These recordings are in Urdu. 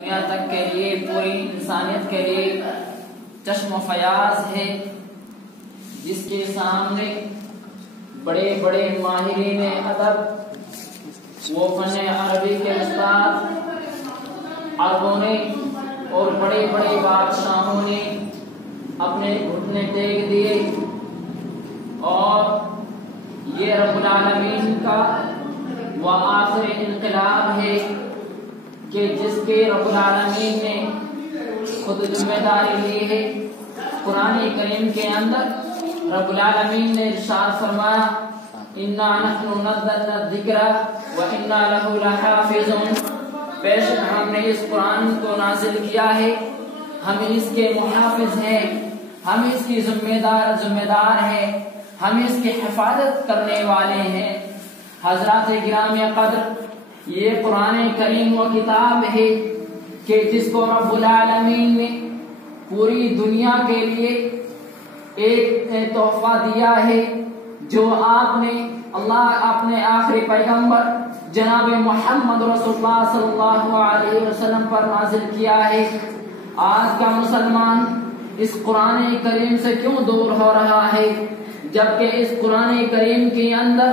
دنیا تک کے لیے، پوری انسانیت کے لیے چشم و فیاض ہے، جس کے سامنے بڑے بڑے ماہرین ادب، وہ فن عربی کے استاد عربوں نے اور بڑے بڑے بادشاہوں نے اپنے گھٹنے ٹیک دیے، اور یہ رب العالمین کا وہ آخر انقلاب ہے کہ جس کے رب العالمین نے خود ذمہ داری لی ہے۔ قرآن کریم کے اندر رب العالمین نے ارشاد فرمایا اِنَّا نَحْنُ نَزَّلْنَا الذِّكْرَ وَإِنَّا لَهُ لَحَافِظُونَ، بے شک ہم نے اس قرآن کو نازل کیا ہے، ہم اس کے محافظ ہیں، ہم اس کی ذمہ دار ہیں، ہم اس کی حفاظت کرنے والے ہیں۔ حضرات گرامی قدر، یہ قرآن کریم وہ کتاب ہے کہ جس کو رب العالمین نے پوری دنیا کے لیے ایک تحفہ دیا ہے، جو اللہ اپنے آخری پیغمبر جناب محمد رسول اللہ صلی اللہ علیہ وسلم پر نازل کیا ہے۔ آج کا مسلمان اس قرآن کریم سے کیوں دور ہو رہا ہے، جبکہ اس قرآن کریم کے اندر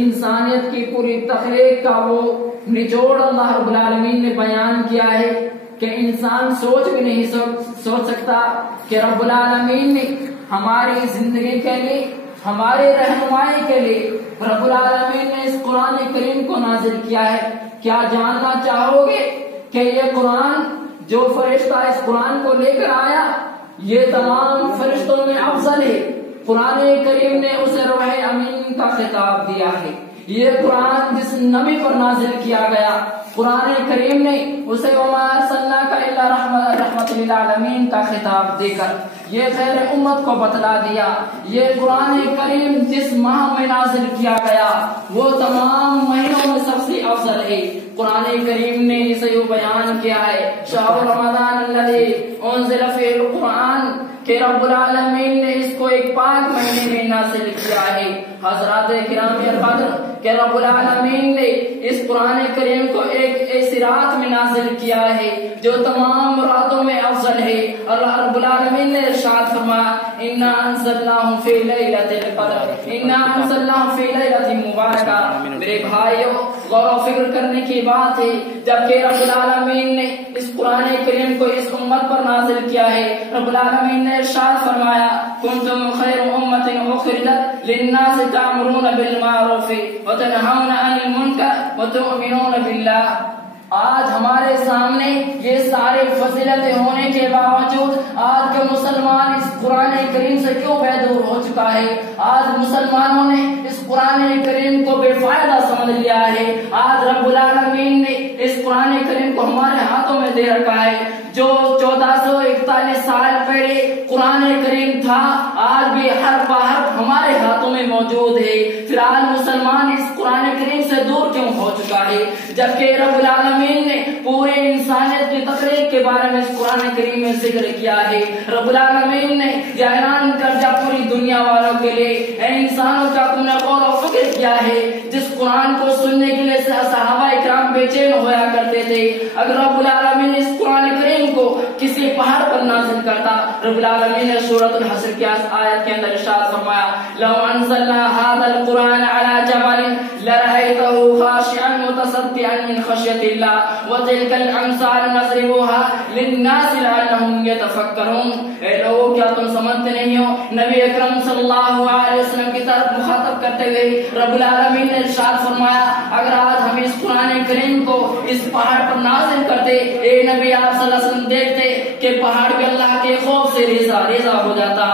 انسانیت کی پوری تخلیق کا وہ نچوڑ اللہ رب العالمین نے بیان کیا ہے کہ انسان سوچ بھی نہیں سوچ سکتا کہ رب العالمین نے ہماری زندگی کے لیے، ہمارے رہنمائی کے لیے رب العالمین نے اس قرآن کریم کو نازل کیا ہے۔ کیا جاننا چاہو گے کہ یہ قرآن جو فرشتہ اس قرآن کو لے کر آیا، یہ تمام فرشتوں میں افضل ہے؟ قرآن کریم نے اسے روح امین کا خطاب دیا ہے۔ یہ قرآن جس نبی پر نازل کیا گیا، قرآن کریم نے اسے وما ارسلناک الا رحمۃ للعالمین کا خطاب دے کر یہ خیر امت کو بتلا دیا۔ یہ قرآن کریم جس ماہ میں نازل کیا گیا، وہ تمام مہینوں میں سب سے افضل ہے۔ قرآن کریم نے اسے یوں بیان کیا ہے شہر رمضان الذی انزل فیہ القرآن، کہ رب العالمین نے اس کو ایک پاک مہینے میں نازل کیا ہے۔ حضرات کرام قدر، کہ رب العالمین نے اس قرآن کریم کو ایک ایسی رات میں نازل کیا ہے جو تمام راتوں میں افضل ہے۔ اللہ رب العالمین نے ارشاد فرمایا اِنَّا أَنزَلْنَاهُ فِي لَيْلَةِ الْقَدْرِ إِنَّا أَنزَلْنَاهُ فِي لَيْلَةٍ مُبَارَكَةٍ۔ میرے بھائیو، غور و فکر کرنے کی بات ہے، جبکہ رب العالمین نے اس قرآن کریم کو اس امت پر نازل کیا ہے۔ رب العالمین نے ارشاد فرمایا كُنتُمْ خَيْرَ أُمَّةٍ أُخْرِجَتْ لِلنَّاسِ تَأْمُرُونَ بِالْمَعْرُوفِ وَتَنْهَوْنَ عَنِ الْمُنكَرِ وَتُؤْمِنُونَ بِاللَّهِ۔ آج ہمارے سامنے یہ ساری فضیلتیں ہونے کے باوجود آج کے مسلمان اس قرآن کریم سے کیوں بے دور ہو چکا ہے؟ آج مسلمانوں نے اس قرآن کریم کو بے فائدہ سمجھ لیا ہے۔ آج رب العالمین نے اس قرآن کریم کو ہمارے ہاتھوں میں دے رکھا ہے۔ جو 1441 سال پہلے قرآن کریم تھا، آج بھی حرف بہ حرف ہمارے ہاتھوں میں موجود ہے۔ پھر آج مسلمان اس قرآن کریم سے دور کیوں ہو چکا ہے، جبکہ رب العالمین نے پورے انسانیت کی تخلیق کے بارے میں اس قرآن کریم میں ذکر کیا ہے۔ رب العالمین نے یہ اعلان کر دیا پوری دنیا والوں کے لیے، اے انسانوں کا تم نے غور و فکر کیا ہے؟ جس قرآن کو سننے کے لیے صحابہ کرام بے چین ہوا کرتے تھے، اگر رب العالمین اس قرآن کریم کو کسی پہاڑ پر نازل کرتا، رب العالمین نے سورۃ الحشر کی آیت کے اندر ارشاد فرمایا لو انزلنا هذا القرآن على جبل لرأيته خاشعا متصدعا من خشية الله وتلك الأمثال نضربها للناس لعلهم يتفكرون۔ اے لوگوں، کیا تم سمجھتے نہیں ہو؟ نبی اکرم صلی اللہ علیہ وسلم کی طرف مخاطب کرتے ہوئے رب العالمین نے ارشاد فرمایا اگر آج ہم اس قرآن کریم کو اس پہاڑ پر نازل کرتے، اے نبی آپ صلی اللہ علیہ وسلم دیکھتے کہ پہاڑ بھی اللہ کے خوف سے ریزہ ہو جاتا۔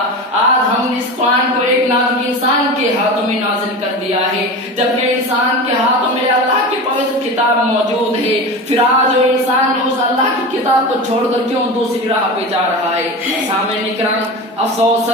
آج ہم نے اس قرآن کو ایک نازک انسان کے ہاتھوں میں نازل کر دیا ہے، جبکہ انسان کے ہاتھوں میں اللہ کی پوتر کتاب موجود ہے۔ پھر آج وہ انسان اس اللہ کی کتاب کو چھوڑ کر کیوں دوسری راہ پہ جا رہا ہے؟ سامعین کرام، افسوس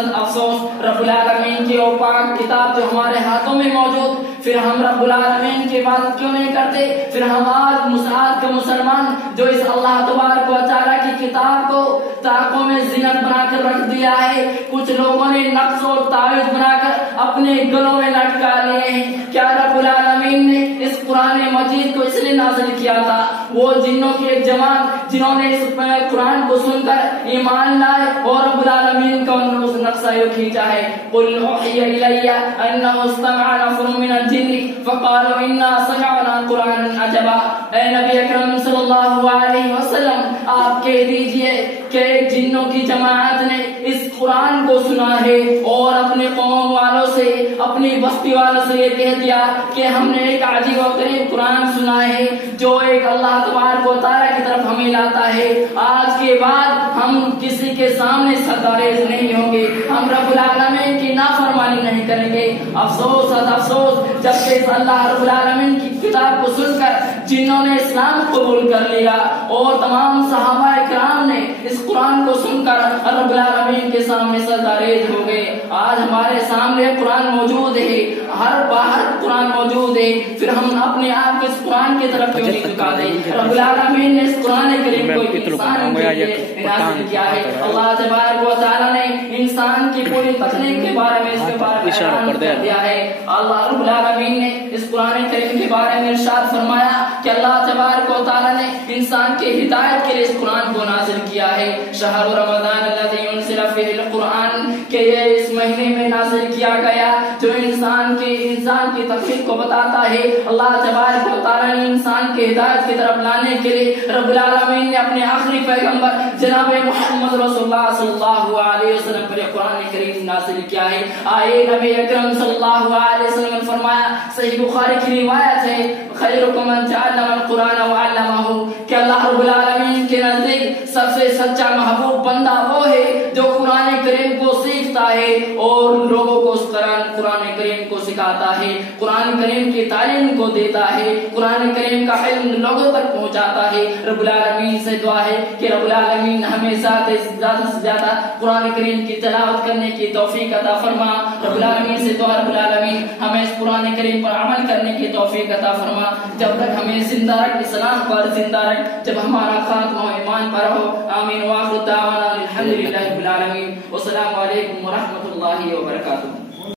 رب العالمین کی وہ پاک کتاب جو ہمارے ہاتھوں میں موجود، پھر ہم رب العالمین کی عبادت کیوں نہیں کرتے؟ پھر ہم آج کے مسلمان جو اس اللہ تبارک و تعالیٰ کی کتاب کو طاقوں میں زینت بنا کر رکھ دیا ہے، کچھ لوگوں نے نقش اور تعویذ بنا کر اپنے گلوں میں لٹکا لیے ہیں۔ کیا رب العالمین نے اس قرآن مجید کو اس لیے نازل کیا تھا؟ وہ جنوں کی ایک جماعت جنہوں نے اس قرآن کو سن کر ایمان لائے اور رب العالمین کا اس نقشہ یہ کھینچا ہے، قل اوحی الی انہ استمع نفر من الجن فقالوا انا سمعنا قرآنا عجبا۔ اے نبی اکرم صلی اللہ علیہ وسلم آپ کہہ دیجئے کہ جنوں کی جماعت نے اس قرآن کو سنا ہے اور اپنے قوم والوں سے، اپنی بستی والوں سے یہ کہہ دیا کہ ہم نے ایک عجیب و غریب قرآن سنا ہے جو ایک اللہ تبارک و تعالیٰ کی طرف ہمیں لاتا ہے۔ آج کے بعد ہم کسی کے سامنے سرکاریز نہیں ہوں گے، ہم رب العالمین کی نافرمانی نہیں کریں گے۔ افسوس افسوس، جب کہ اللہ رب العالمین کی کتاب کو سن کر جنہوں نے اسلام قبول کر لیا اور تمام صحابہ کرام نے اس قرآن کو سن کر رب العالمین کے سامنے سرکاریز ہو گئے۔ آج ہمارے سامنے قرآن موجود ہے، ہر باہر قرآن موجود ہے، پھر ہم اپنے آپ کو اس قرآن کی طرف کیوں نہیں جھکا دیں؟ رب العالمین نے اس قرآن کریم کو انسان کے لیے نازل کیا ہے۔ اللہ تبارک و تعالیٰ نے انسان کی پوری تخلیق کے بارے میں اس کے بارے میں اعلان کر دیا ہے۔ اللہ رب العالمین نے اس قرآن کریم کے بارے میں ارشاد فرمایا کہ اللہ تبارک و تعالیٰ نے انسان کی ہدایت کے لیے اس قرآن کو نازل کیا ہے۔ شہر رمضان الذی انزل فیہ القرآن، کہ یہ اس مہینے میں نازل کیا گیا جو انسان کی تخلیق کو بتاتا ہے۔ اللہ تبارک و تعالیٰ نے انسان کی ہدایت کی طرف لانے کے لیے رب العالمین نے اپنے آخری پیغمبر جناب محمد رسول اللہ صلی اللہ علیہ وسلم پر قرآن کریم نازل کیا ہے۔ آئے نبی اکرم صلی اللہ علیہ وسلم نے فرمایا، صحیح بخاری کی روایت ہے، خیرکم من تعلم القرآن وعلمہ، کہ اللہ رب العالمین کے نزدیک سب سے سچا محبوب بندہ وہ ہے جو قرآن کریم کو سیکھتا ہے اور لوگوں کو اس قرآن کریم کو سکھاتا ہے، قرآن کریم کی تعلیم کو دیتا ہے، قرآن کریم کا علم لوگوں تک پہنچاتا ہے۔ رب العالمین سے دعا ہے کہ رب العالمین ہمیں زیادہ سے زیادہ قرآن کریم کی تلاوت کرنے کی توفیق عطا فرما۔ رب العالمین سے دعا رب العالمین ہمیں اس قرآن کریم پر عمل کرنے کی توفیق عطا فرما، جب تک ہمیں زندہ رکھ، اسلام پر زندہ رکھ، جب ہمارا خاتمہ ایمان پر ہو۔ آمین۔ وآخر دعوانا الحمدللہ رب العالمین، والسلام علیکم ورحمۃ اللہ وبرکاتہ۔